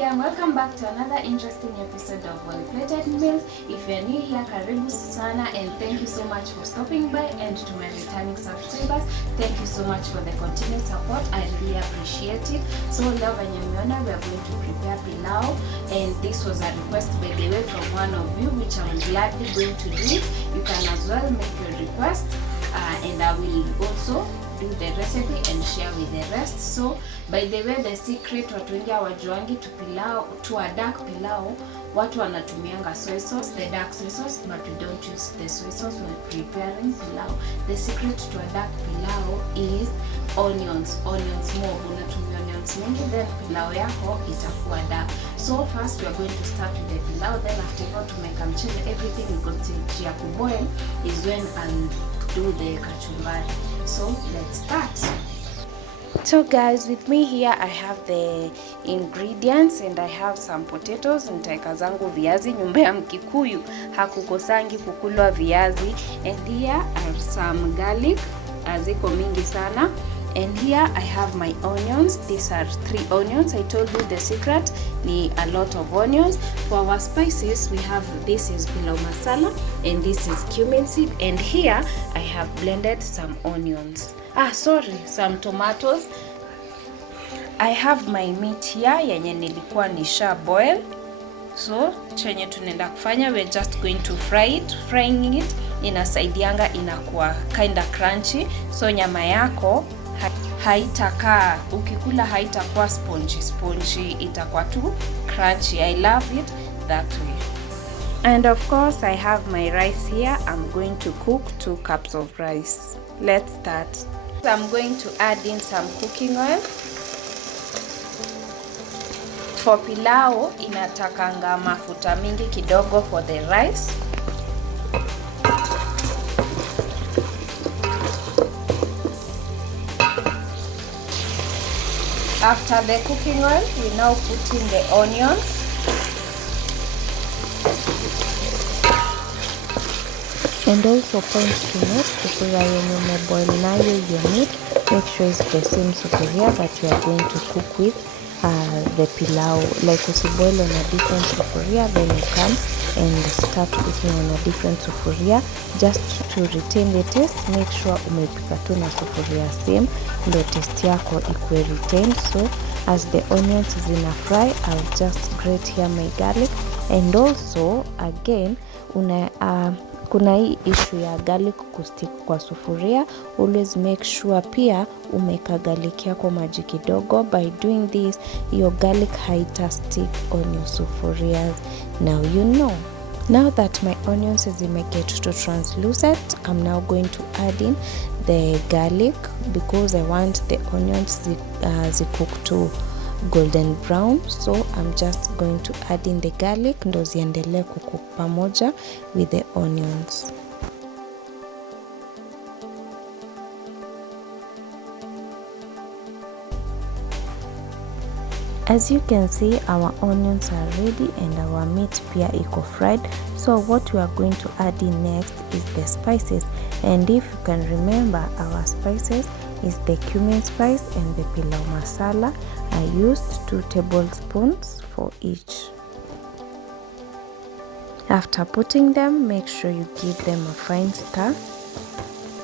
again, welcome back to another interesting episode of Well Plated Meals. If you're new here, karibu sana, and thank you so much for stopping by. And to my returning subscribers, thank you so much for the continued support. I really appreciate it. So leo venye mmeona, we are going to prepare pilau, and this was a request by the way from one of you, which I'm gladly going to do it. You can as well make your request, and I will also do the recipe and share with the rest. So by the way, the secret, watu wengi hawajuangi to a dark pilau, watu wanatumianga soy sauce, the dark soy sauce, but we don't use the soy sauce when preparing pilau. The secret to a dark pilau is onions more. Unatumia onions mingi, then pilau yako itakuwa dark. So first we are going to start with the pilau, then after to make mchele, everything we continue to boil is when I'll do the kachumbari. So let's start. So guys, with me here I have the ingredients, and I have some potatoes. Nitaeka zangu viazi, nyumba ya Mkikuyu hakukosangi kukulwa viazi. And here are some garlic, ziko mingi sana. And here I have my onions. These are 3 onions. I told you the secret ni a lot of onions. For our spices, we have, this is pilau masala, and this is cumin seed. And here I have blended some onions. Some tomatoes. I have my meat here yenye nilikuwa nisha boil. So chenye tunaenda kufanya, we're just going to fry it. Frying it inasaidianga inakuwa kinda crunchy, so nyama yako haitakaa, ukikula haitakuwa spongy, itakuwa tu crunchy. I love it that way. And of course I have my rice here. I'm going to cook 2 cups of rice. Let's start. So I'm going to add in some cooking oil. For pilau inatakanga mafuta mingi kidogo for the rice. After the cooking oil, we now put in the onions. And also point to note, sufuria yenye umeboil nayo your meat, make sure it's the same sufuria that you are going to cook with the pilau. Like usiboil on a different sufuria, then you come and start cooking on a different sufuria. Just to retain the taste, make sure umepika tu na sufuria same, ndio taste yako ikuwe retained. So as the onions zina fry, I'll just grate here my garlic. And also again, kuna hii issue ya garlic kustick kwa sufuria. Always make sure pia umeka garlic yako maji kidogo. By doing this, your garlic haita stick on your sufurias. Now you know. Now that my onions zimeget to translucent, I'm now going to add in the garlic, because I want the onions cook to golden brown. So I'm just going to add in the garlic ndo ziendelee kucook pamoja with the onions. As you can see, our onions are ready and our meat pia iko fried. So what we are going to add in next is the spices. And if you can remember, our spices is the cumin spice and the pilau masala. I used 2 tablespoons for each. After putting them, make sure you give them a fine stir.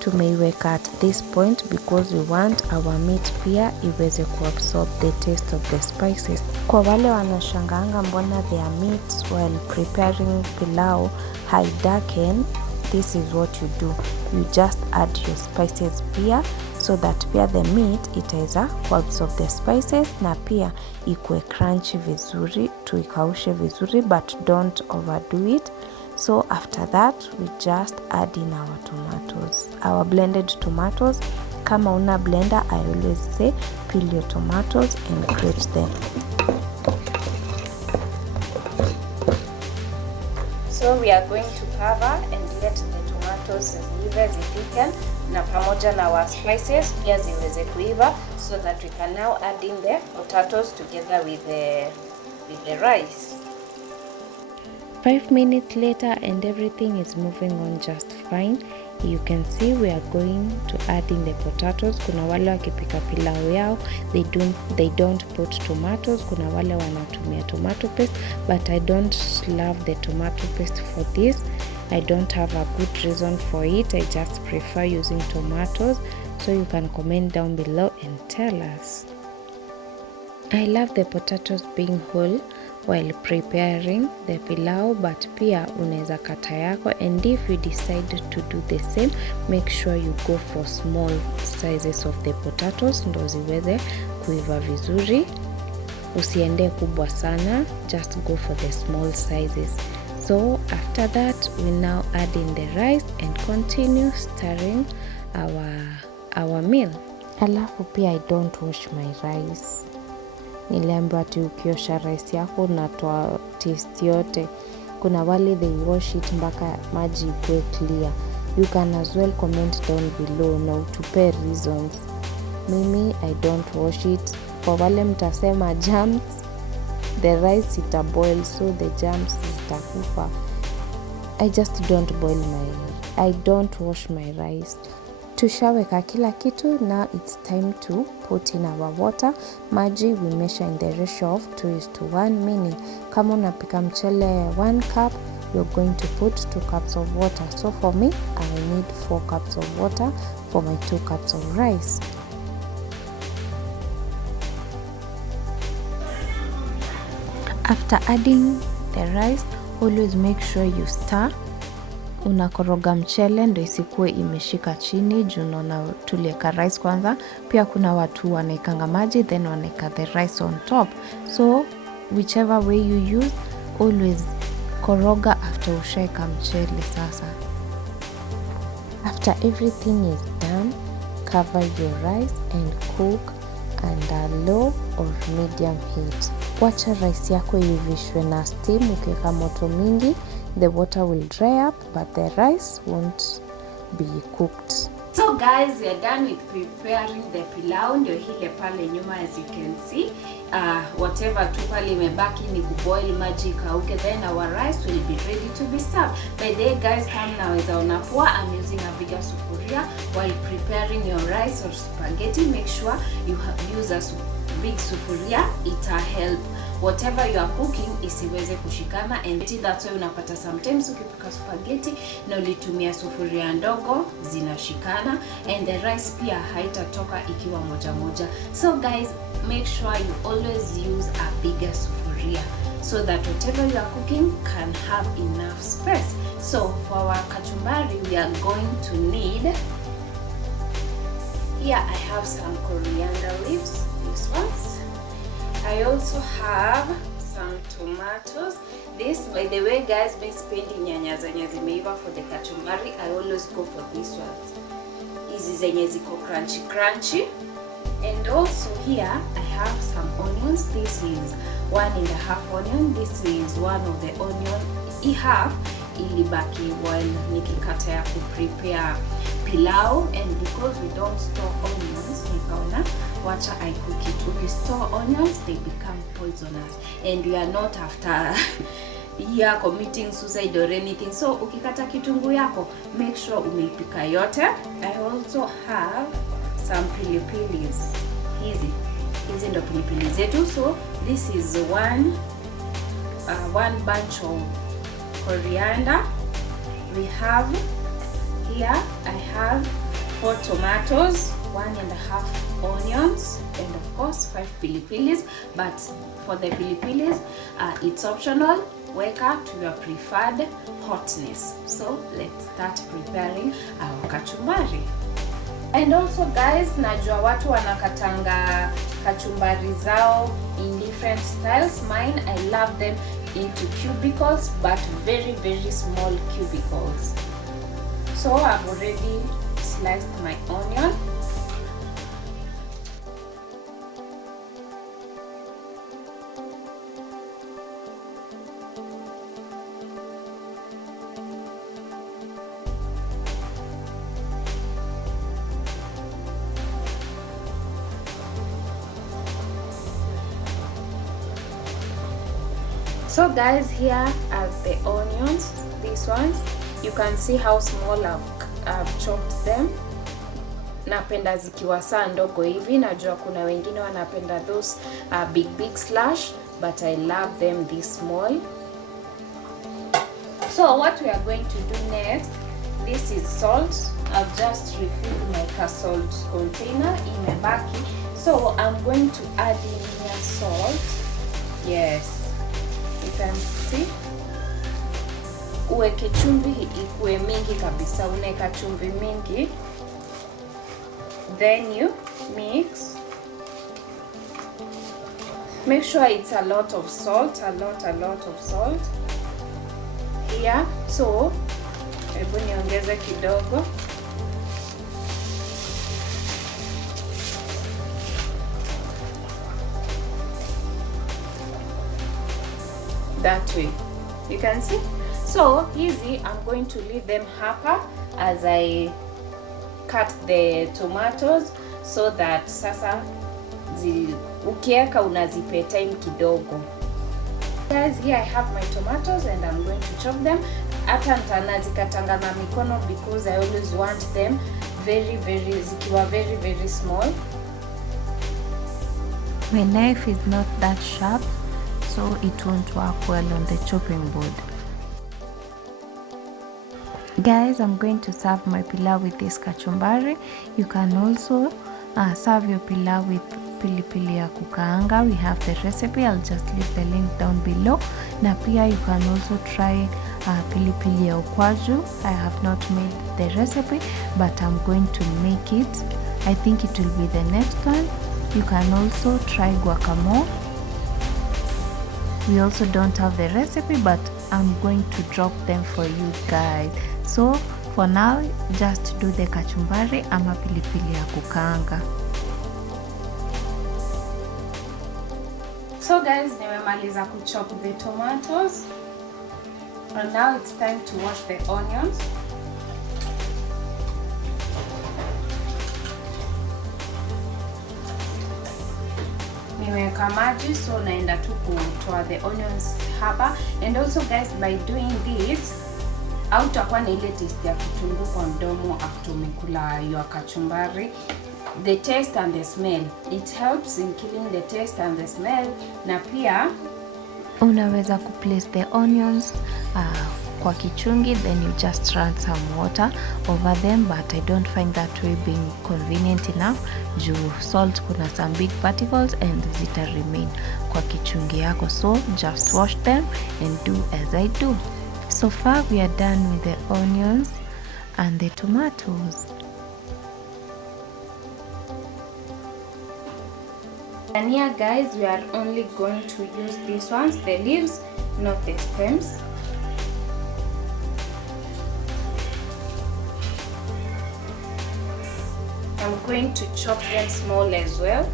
Tumeiweka at this point because we want our meat pia iweze kuabsorb the taste of the spices. Kwa wale wanashanganga mbona their meats while preparing pilau haidarken, this is what you do. You just add your spices pia, so that pia the meat itaweza kuabsorb the spices na pia ikue crunchy vizuri, tuikaushe vizuri, but don't overdo it. So after that, we just add in our tomatoes, our blended tomatoes. Kama una blender, I always say peel your tomatoes and grate them. So we are going to cover and let the tomatoes ziive, zipike na pamoja na our spices pia ziweze kuiva, so that we can now add in the potatoes together with the rice. 5 minutes later and everything is moving on just fine. You can see we are going to add in the potatoes. Kuna wale wakipika pilau yao they don't put tomatoes. Kuna wale wanatumia tomato paste, but I don't love the tomato paste for this. I don't have a good reason for it. I just prefer using tomatoes. So you can comment down below and tell us. I love the potatoes being whole while preparing the pilau, but pia unaweza kata yako, and if you decide to do the same, make sure you go for small sizes of the potatoes ndo ziweze kuiva vizuri. Usiende kubwa sana, just go for the small sizes. So after that, we now add in the rice and continue stirring our meal. Alafu pia I don't wash my rice. Niliambiwa ati ukiosha rice yako unatoa taste yote. Kuna wale they wash it mpaka maji ikuwe clear. You can as well comment down below na utupe reasons. Mimi I don't wash it. Kwa wale mtasema germs, the rice itaboil so the germs zitakufa. I just don't I don't wash my rice. Tushaweka kila kitu, now it's time to put in our water. Maji we measure in the ratio of 2:1, meaning kama unapika mchele 1 cup, you're going to put 2 cups of water. So for me, I will need 4 cups of water for my 2 cups of rice. After adding the rice, always make sure you stir. Unakoroga mchele ndo isikuwe imeshika chini juu unaona tulieka rice kwanza. Pia kuna watu wanaekanga maji then wanaeka the rice on top. So whichever way you use, always koroga after ushaeka mchele sasa. After everything is done, cover your rice and cook under low or medium heat. Wacha rice yako ivishwe na steam. Ukiweka moto mingi, the water will dry up but the rice won't be cooked. So guys, we are done with preparing the pilau. Ndio hile pale nyuma, as you can see. Whatever tu pale imebaki ni kuboil maji kauke, then our rice will be ready to be served. By the way guys, kama naweza ona poa, I'm using a bigger sufuria while preparing your rice or spaghetti. Make sure you use a big sufuria. It'll help whatever you are cooking isiweze kushikana, and that's why unapata sometimes ukipika spaghetti na ulitumia sufuria ndogo zinashikana, and the rice pia haitatoka ikiwa moja moja. So guys, make sure you always use a bigger sufuria so that whatever you are cooking can have enough space. So for our kachumbari, we are going to need, here I have some coriander leaves, these ones. I also have some tomatoes. This, by the way guys, me spending nyanya zenye zimeiva for the kachumbari, I always go for these ones. Hizi zenye ziko crunchy. And also here I have some onions. This is 1.5 onion. This is one of the onion I have ilibaki while nikikata ya prepare pilau, and because we don't store onions, nikaona wacha I cook it. If we store onions, they become poisonous, and we are not after here committing suicide or anything. So ukikata kitunguu yako, make sure umeipika yote. I also have some pilipilis. Hizi ndo pilipili zetu. So this is one bunch of coriander. We have here, I have 4 tomatoes, 1.5 onions, and of course 5 pilipilis. But for the pilipilis, it's optional. Weka to your preferred hotness. So let's start preparing our kachumbari. And also guys, najua watu wanakatanga kachumbari zao in different styles. Mine, I love them into cubicles, but very small cubicles. So I've already sliced my onion. So guys, here are the onions, these ones. You can see how small I've I've chopped them. Napenda zikiwa saa ndogo hivi. Najua kuna wengine wanapenda those big slash, but I love them this small. So what we are going to do next, this is salt. I've just refilled my salt container imebaki. So I'm going to add in here salt. Yes, you can see. Uweke chumvi ikuwe mingi kabisa, unaweka chumvi mingi. Then you mix. Make sure it's a lot of salt, a lot of salt here. So hebu niongeze kidogo. That way, you can see. So easy. I'm going to leave them hapa as I cut the tomatoes, so that sasa ukieka unazipe time kidogo. Guys, here I have my tomatoes and I'm going to chop them. Hata nazikatanga na mikono because I always want them zikiwa very small. My knife is not that sharp, so it won't work well on the chopping board. Guys, I'm going to serve my pilau with this kachumbari. You can also serve your pilau with pilipili ya kukaanga. We have the recipe. I'll just leave the link down below. Na pia you can also try pilipili ya ukwaju. I have not made the recipe, but I'm going to make it. I think it will be the next one. You can also try guacamole. We also don't have the recipe, but I'm going to drop them for you guys. So for now, just do the kachumbari ama pilipili ya kukaanga. So guys, nimemaliza kuchop the tomatoes. And now it's time to wash the onions. Nimeweka maji, so naenda tu kutoa the onions hapa. And also guys, by doing this, hautakuwa na ile taste ya kitunguu kwa mdomo after umekula your kachumbari. The taste and the smell, it helps in killing the taste and the smell. Na pia unaweza kuplace the onions kwa kichungi, then you just run some water over them, but I don't find that way being convenient enough. Juu salt kuna some big particles and zita remain kwa kichungi yako, so just wash them and do as I do. So far we are done with the onions and the tomatoes. And here guys, we are only going to use these ones, the leaves, not the stems. I'm going to chop them small as well.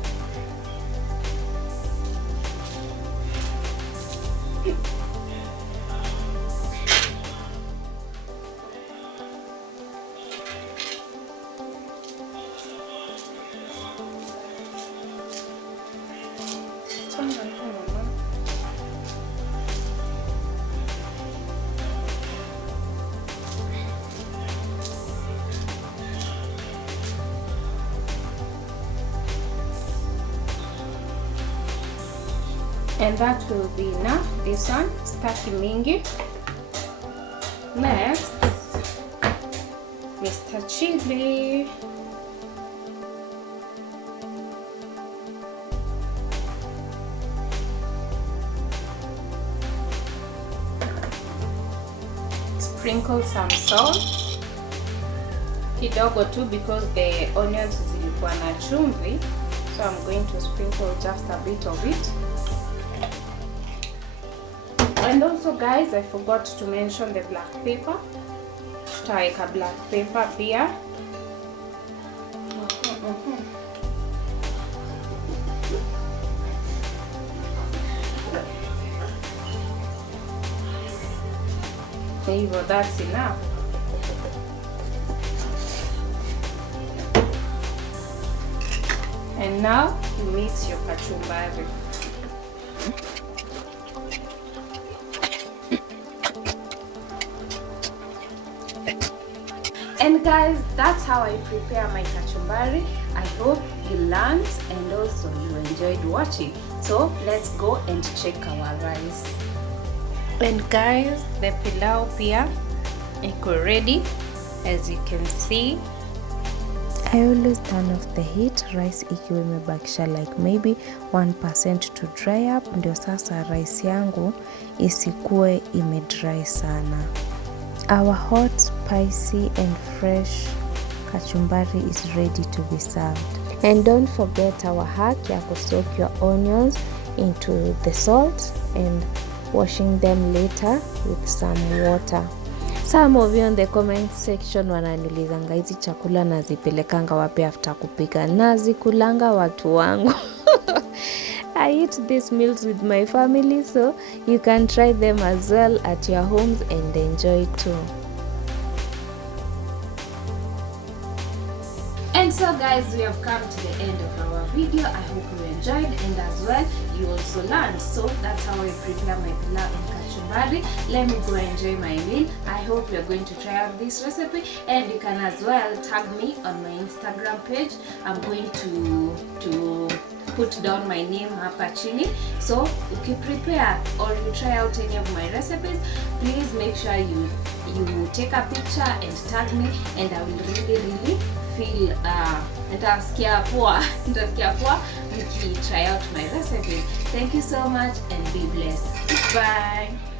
And that will be enough. This one, staki mingi. Next, Mr. Chili. Sprinkle some salt. Kidogo too, because the onions zilikuwa na chumvi. So I'm going to sprinkle just a bit of it. And also guys, I forgot to mention the black pepper. Tutaweka black pepper pia. Hivyo, that's enough. And now you mix your kachumbari. And guys, that's how I prepare my kachumbari. I hope you learned and also you enjoyed watching. So let's go and check our rice. And guys, the pilau pia iko ready, as you can see. I always turn off the heat rice ikiwa imebakisha like maybe 1% to dry up, ndio sasa rice yangu isikuwe imedry sana. Our hot, spicy and fresh kachumbari is ready to be served. And don't forget our hack ya soak your onions into the salt and washing them later with some water. Some of you on the comment section wananiulizanga hizi chakula nazipelekanga wapi after kupika. Nazikulanga watu wangu. I eat these meals with my family, so you can try them as well at your homes and enjoy too. And so guys, we have come to the end of our video. I hope you enjoyed and as well you also learned. So that's how I prepare my pilau and kachumbari. Let me go enjoy my meal. I hope you're going to try out this recipe, and you can as well tag me on my Instagram page. I'm going to put down my name hapa chini. So prepare or you try out any of my recipes, please make sure you take a picture and tag me, and I will really feel nitasikia poa niki try out my recipe. Thank you so much and be blessed. Bye.